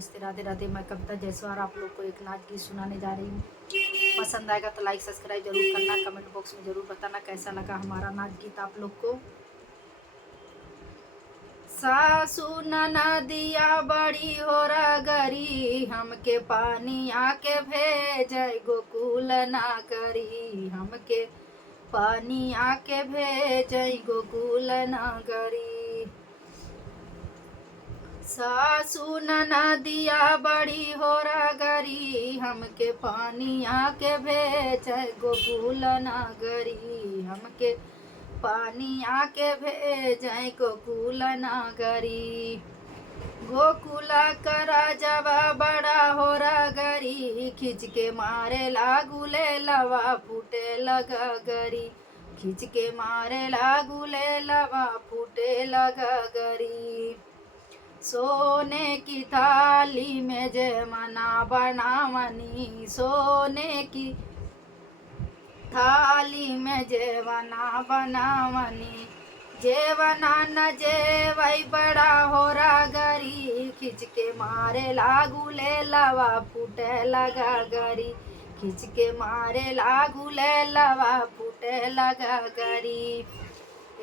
नमस्ते, राधे राधे। मैं कविता जायसवाल आप लोग को एक नाच गीत सुनाने जा रही हूँ। पसंद आएगा तो लाइक सब्सक्राइब जरूर करना, कमेंट बॉक्स में जरूर बताना कैसा लगा हमारा नाच गीत आप लोग को। सासू ननदिया बड़ी हो रगरी, हमके पानी आके भेजे गोकुल ना करी, हमके पानी आके भेजे गोकुल नगरी। सासू ननदिया बड़ी हो रगरी, हमके पानी आके भेजे गोकुल नगरी, हमके पानी आके भेजे गोकुल नगरी। गोकुल करा जवा बड़ा हो रगरी, खिंच के मारे लागूले लवा फूटे लगा गरी, खिंच के मारे लागूले लवा फूटे लगा गरी। सोने की थाली में जयमना बनावनी, सोने की थाली में जेवना बनावनी, जेवना न जेवई बड़ा हो रगरी, खिंच के मारे लागूले लवा फूटे लगा गरी, खिंच के मारे लागूले लवा फूटे लगा गरी।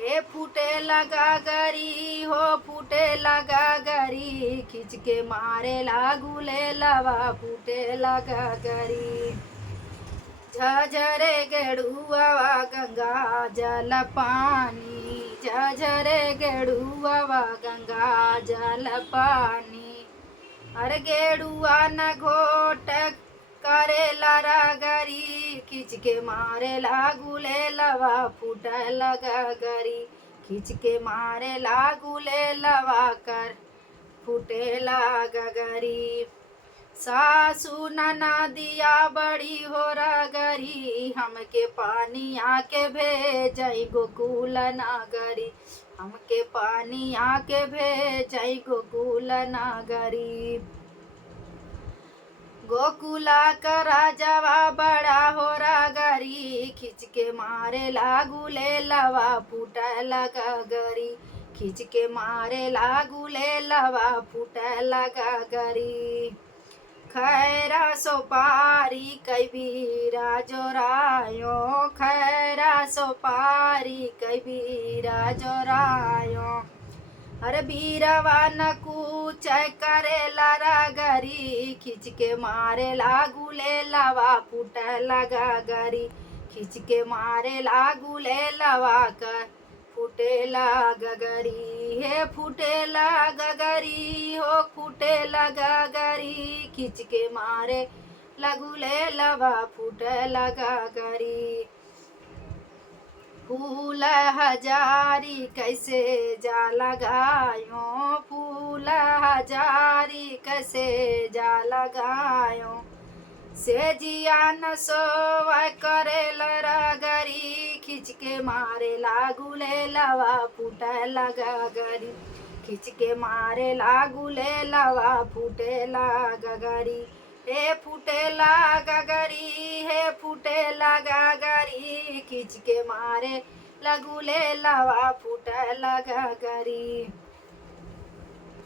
ए फूटे लगा गरी हो फूटे लगा गरी, खिंच के मारे लागूले लवा फूटे लगा गरी। झझरे गेड़ुआ गंगा जल पानी, झझरे गेड़ुआ गंगा जल पानी, अरे गेड़ुआ न घोट करे रगरी, खिंच के मारे लागूले लवा फूट लगा गरी, खिंच के मारे लागूले लवा कर फूटे लगा गरी। सासू ननदिया बड़ी हो रगरी, हमके पानी आके भेजई गोकुल नगरी, हमके पानी आके भेजई गोकुल नगरी। गोकुला का राजवा बड़ा हो रगरी, खिंच के मारे लागूले लवा फूट लगा गरी, खिंच के मारे लागूले लवा फूट लगा गरी। खैरा सोपारी कबीरा जोरायो, खैरा सोपारी कबीरा जोरायो, अरे बीरवा न कूच करे रगरी, खिंच के मारे लागूले लवा फूट लगा गरी, खिंच के मारे लागूले लवा कर फूटे लगा गरी। हे फूटे लगा गरी हो फूटे लगा गरी, खिंच के मारे लगूले लवा फूट लगा गरी। फूल हजारी कैसे जा लगायो, फूल हजारी कैसे जा लगायो, से जिया न सोवा करे रगरी, खिंच के मारे लागूले लवा फूट लगा गरी, खिंच के मारे लागूले लवा फूटे लगा गरी। हे फूटे लगा गरी हे फूटे लगा गरी, खिंच के मारे लगूले लवा फूट लगा गरी।